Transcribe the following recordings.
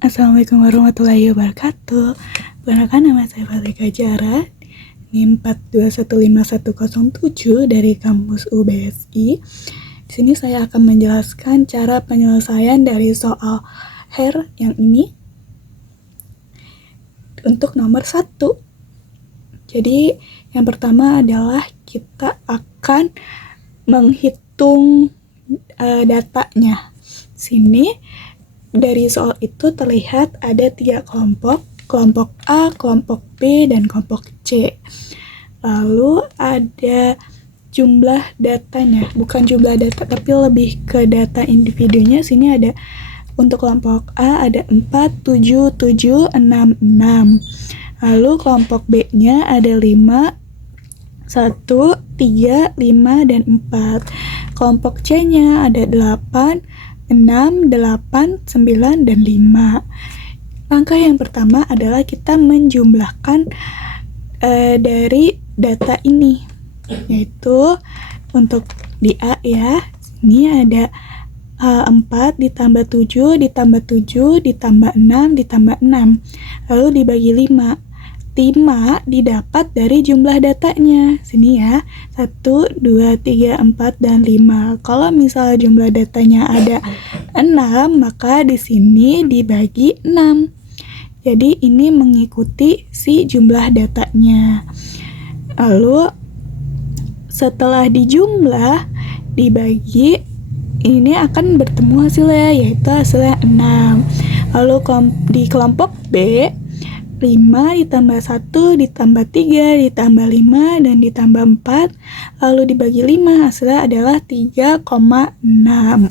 Assalamualaikum warahmatullahi wabarakatuh. Perkenalkan, nama saya Fatrika Jara, NIM 4215107 dari kampus UBSI. Di sini saya akan menjelaskan cara penyelesaian dari soal HER yang ini untuk nomor 1. Jadi yang pertama adalah kita akan menghitung datanya. Sini dari soal itu terlihat ada 3 kelompok, kelompok A, kelompok B, dan kelompok C. Lalu ada jumlah datanya, bukan jumlah data tapi lebih ke data individunya. Sini ada untuk kelompok A ada 4, 7, 7, 6, 6. Lalu kelompok B-nya ada 5, 1, 3, 5, dan 4. Kelompok C-nya ada 8, 6, 8, 9, dan 5. Langkah yang pertama adalah kita menjumlahkan dari data ini, yaitu untuk di A ya, ini ada 4 ditambah 7 ditambah 7 ditambah 6 ditambah 6, lalu dibagi 5. 5 didapat dari jumlah datanya. Sini ya, 1, 2, 3, 4, dan 5. Kalau misalnya jumlah datanya ada 6, maka di sini dibagi 6. Jadi ini mengikuti si jumlah datanya. Lalu setelah dijumlah, dibagi, ini akan bertemu hasilnya, yaitu hasilnya 6. Lalu di kelompok B, 5 ditambah 1 ditambah 3 ditambah 5 dan ditambah 4, lalu dibagi 5, hasilnya adalah 3,6.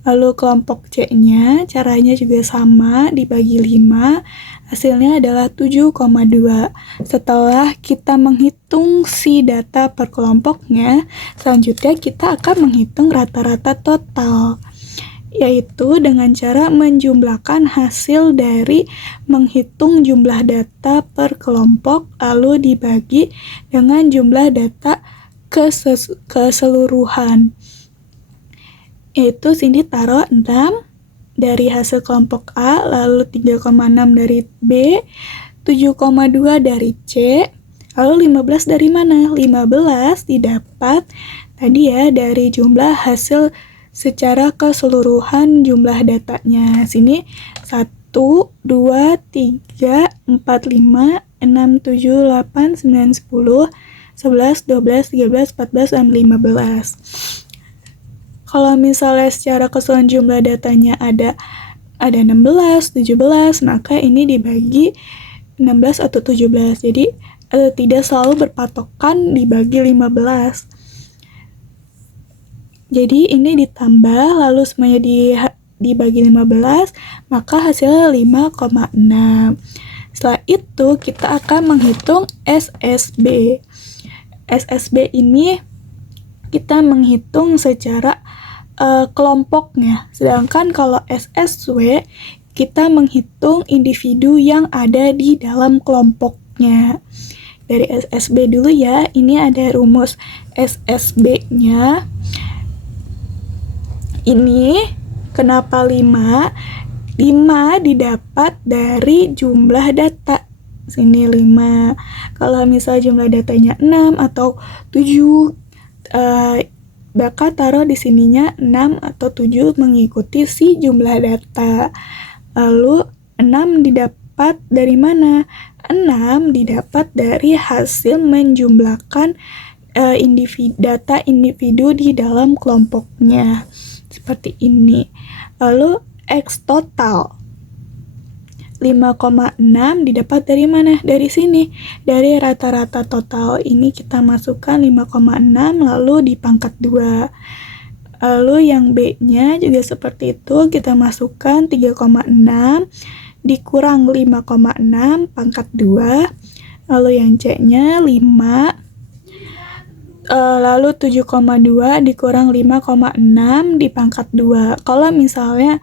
Lalu kelompok C-nya caranya juga sama, dibagi 5, hasilnya adalah 7,2. Setelah kita menghitung si data per kelompoknya, selanjutnya kita akan menghitung rata-rata total, yaitu dengan cara menjumlahkan hasil dari menghitung jumlah data per kelompok lalu dibagi dengan jumlah data keseluruhan. Yaitu sini taruh 6 dari hasil kelompok A, lalu 3,6 dari B, 7,2 dari C, lalu 15 dari mana? 15 didapat tadi ya dari jumlah hasil secara keseluruhan jumlah datanya. Sini 1, 2, 3, 4, 5, 6, 7, 8, 9, 10, 11, 12, 13, 14, dan 15. Kalau misalnya secara keseluruhan jumlah datanya ada 16, 17, maka ini dibagi 16 atau 17. Jadi tidak selalu berpatokan dibagi 15. Jadi ini ditambah lalu semuanya dibagi 15, maka hasilnya 5,6. Setelah itu kita akan menghitung SSB. SSB ini kita menghitung secara kelompoknya. Sedangkan kalau SSW kita menghitung individu yang ada di dalam kelompoknya. Dari SSB dulu ya, ini ada rumus SSB-nya. Ini kenapa 5? 5 didapat dari jumlah data. Sini 5. Kalau misalnya jumlah datanya 6 atau 7, maka taruh di sininya 6 atau 7 mengikuti si jumlah data. Lalu 6 didapat dari mana? 6 didapat dari hasil menjumlahkan data individu di dalam kelompoknya. Seperti ini. Lalu X total 5,6 didapat dari mana? Dari sini. Dari rata-rata total ini kita masukkan 5,6 lalu dipangkat 2. Lalu yang B-nya juga seperti itu, kita masukkan 3,6 dikurang 5,6 pangkat 2. Lalu yang C-nya 5. Lalu 7,2 dikurang 5,6 dipangkat 2. Kalau misalnya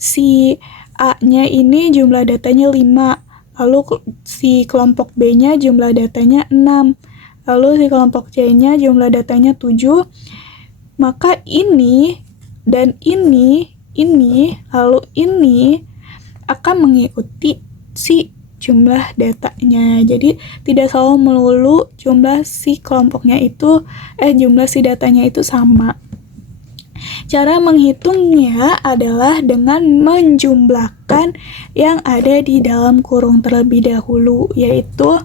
si A-nya ini jumlah datanya 5, lalu si kelompok B-nya jumlah datanya 6, lalu si kelompok C-nya jumlah datanya 7, maka ini dan ini, lalu ini akan mengikuti si jumlah datanya. Jadi tidak selalu melulu jumlah si kelompoknya itu jumlah si datanya itu sama. Cara menghitungnya adalah dengan menjumlahkan yang ada di dalam kurung terlebih dahulu, yaitu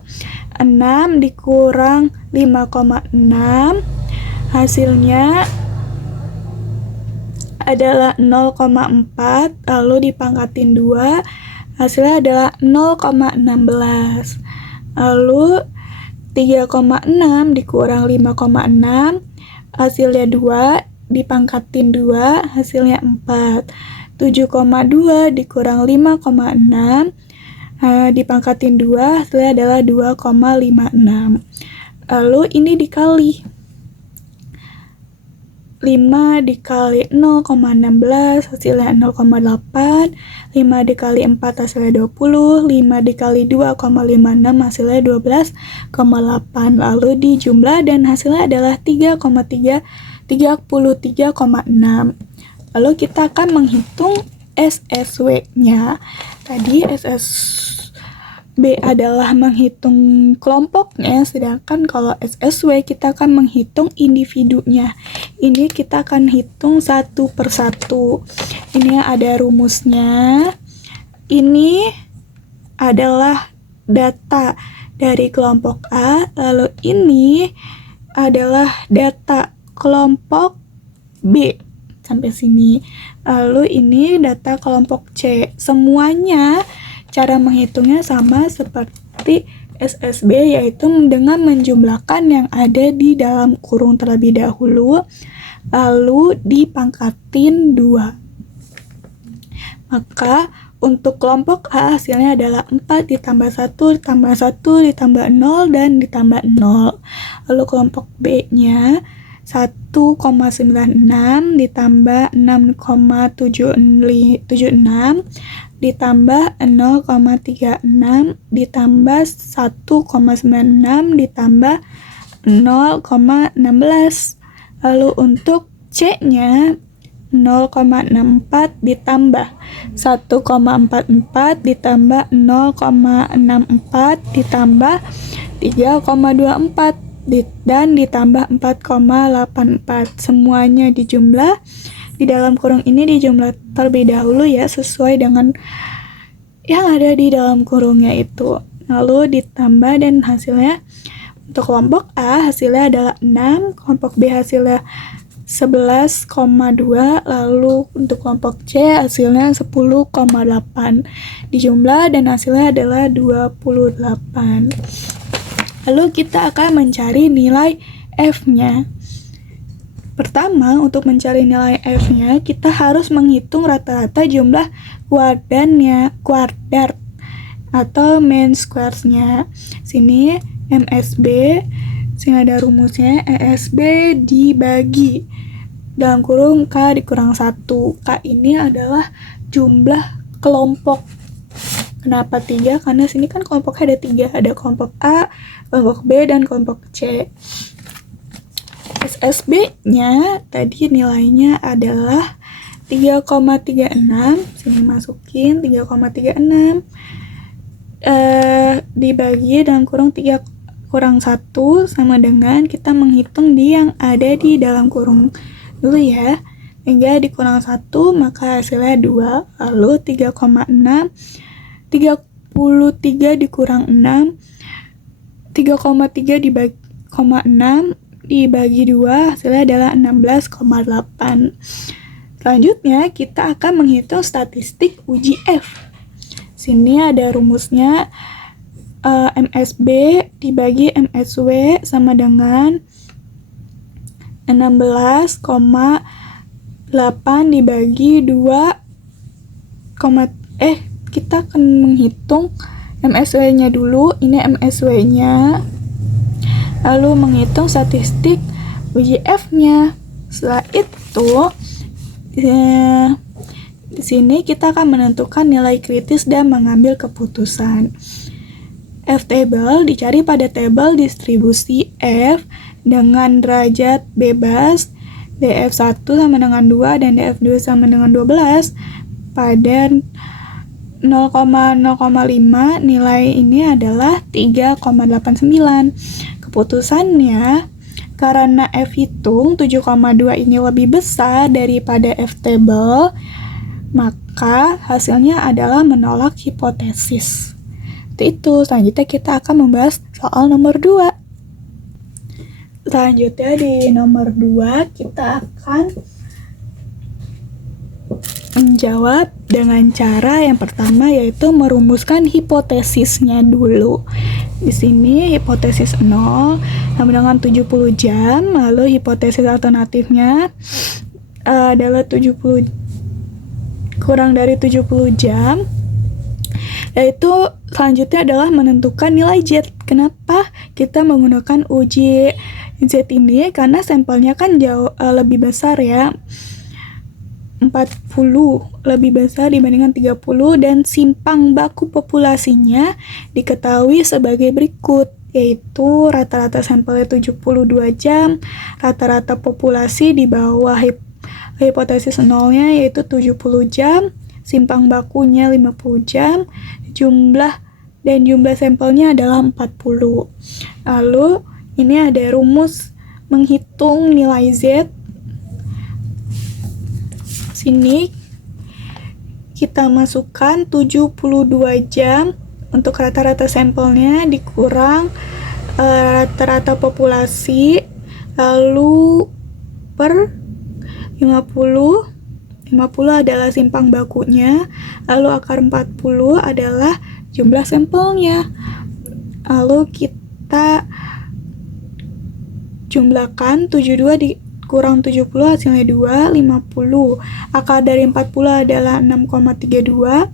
6 dikurang 5,6, hasilnya adalah 0,4, lalu dipangkatin 2, hasilnya adalah 0,16. Lalu 3,6 dikurang 5,6, hasilnya 2, dipangkatin 2, hasilnya 4. 7,2 dikurang 5,6, dipangkatin 2, hasilnya adalah 2,56. Lalu ini dikali 5 dikali 0,16, hasilnya 0,8. 5 dikali 4, hasilnya 20. 5 dikali 2,56, hasilnya 12,8. Lalu dijumlah dan hasilnya adalah 33,6. Lalu kita akan menghitung SSW-nya. Tadi SSB adalah menghitung kelompoknya, sedangkan kalau SSW kita akan menghitung individunya. Ini kita akan hitung satu persatu. Ini ada rumusnya. Ini adalah data dari kelompok A, lalu ini adalah data kelompok B. Sampai sini. Lalu ini data kelompok C. Semuanya cara menghitungnya sama seperti SSB, yaitu dengan menjumlahkan yang ada di dalam kurung terlebih dahulu, lalu dipangkatin 2. Maka untuk kelompok A hasilnya adalah 4 ditambah 1 ditambah 1 ditambah 0 dan ditambah 0. Lalu kelompok B-nya 1,96 ditambah 6,76 ditambah 0,36 ditambah 1,96 ditambah 0,16. Lalu untuk C-nya 0,64 ditambah 1,44 ditambah 0,64 ditambah 3,24 dan ditambah 4,84. Semuanya dijumlah. Di dalam kurung ini dijumlah terlebih dahulu ya, sesuai dengan yang ada di dalam kurungnya itu. Lalu ditambah dan hasilnya untuk kelompok A hasilnya adalah 6, kelompok B hasilnya 11,2, lalu untuk kelompok C hasilnya 10,8. Dijumlah dan hasilnya adalah 28. Lalu kita akan mencari nilai F-nya. Pertama, untuk mencari nilai F-nya, kita harus menghitung rata-rata jumlah kuadrat atau mean squares-nya. Sini MSB, sini ada rumusnya, ESB dibagi dalam kurung K dikurang 1. K ini adalah jumlah kelompok. Kenapa 3? Karena sini kan kelompoknya ada 3. Ada kelompok A, kelompok B, dan kelompok C. SSB-nya tadi nilainya adalah 3,36. Sini masukin 3,36. Dibagi dalam kurung 3 kurang 1 sama dengan kita menghitung di yang ada di dalam kurung dulu ya. 3 dikurang 1 maka hasilnya 2. Lalu 3,6 33 dikurang 6, 3,3 dibagi 0,6 dibagi 2 hasilnya adalah 16,8. Selanjutnya kita akan menghitung statistik uji F. Sini ada rumusnya, MSB dibagi MSW sama dengan 16,8 dibagi 2, kita akan menghitung MSW-nya dulu. Ini MSW-nya. Lalu menghitung statistik uji F-nya. Setelah itu, di sini kita akan menentukan nilai kritis dan mengambil keputusan. F-table dicari pada tabel distribusi F dengan derajat bebas, DF1 sama dengan 2 dan DF2 sama dengan 12 pada 0,0,5 nilai ini adalah 3,89. Keputusannya, karena F hitung 7,2 ini lebih besar daripada F table, maka hasilnya adalah menolak hipotesis. Itu. Selanjutnya kita akan membahas soal nomor 2. Selanjutnya di nomor 2 kita akan menjawab dengan cara yang pertama, yaitu merumuskan hipotesisnya dulu. Di sini hipotesis 0 sama dengan 70 jam, lalu hipotesis alternatifnya adalah 70 kurang dari 70 jam. Yaitu selanjutnya adalah menentukan nilai Z. Kenapa kita menggunakan uji Z ini? Karena sampelnya kan jauh lebih besar ya. 40 lebih besar dibandingkan 30, dan simpang baku populasinya diketahui sebagai berikut, yaitu rata-rata sampelnya 72 jam, rata-rata populasi di bawah hipotesis nolnya yaitu 70 jam, simpang bakunya 50 jam, jumlah sampelnya adalah 40. Lalu ini ada rumus menghitung nilai Z. Sini kita masukkan 72 jam untuk rata-rata sampelnya dikurang rata-rata populasi, lalu per 50 adalah simpang bakunya, lalu akar 40 adalah jumlah sampelnya. Lalu kita jumlahkan 72 dikurang 70 hasilnya 2, 50. Akar dari 40 adalah 6,32,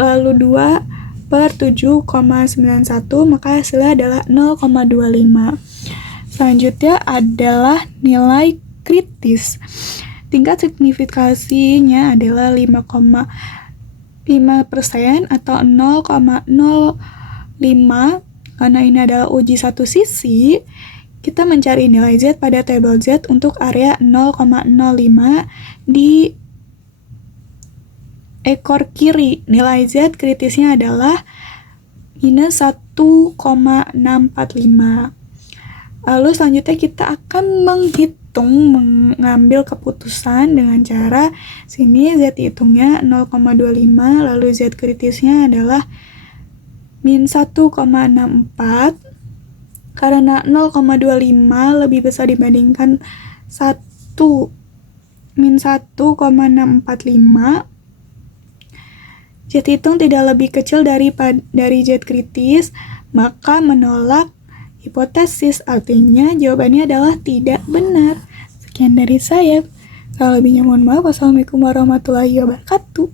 lalu 2 per 7,91, maka hasilnya adalah 0,25. Selanjutnya adalah nilai kritis. Tingkat signifikasinya adalah 5,5% atau 0,05. Karena ini adalah uji satu sisi, kita mencari nilai Z pada tabel Z untuk area 0,05 di ekor kiri. Nilai Z kritisnya adalah minus 1,645. Lalu selanjutnya kita akan mengambil keputusan dengan cara sini Z hitungnya 0,25, lalu Z kritisnya adalah min 1,64. Karena 0,25 lebih besar dibandingkan 1 min 1,645, Z hitung tidak lebih kecil dari Z kritis, maka menolak hipotesis. Artinya jawabannya adalah tidak benar. Sekian dari saya. Kalau lebihnya mohon maaf. Wassalamualaikum warahmatullahi wabarakatuh.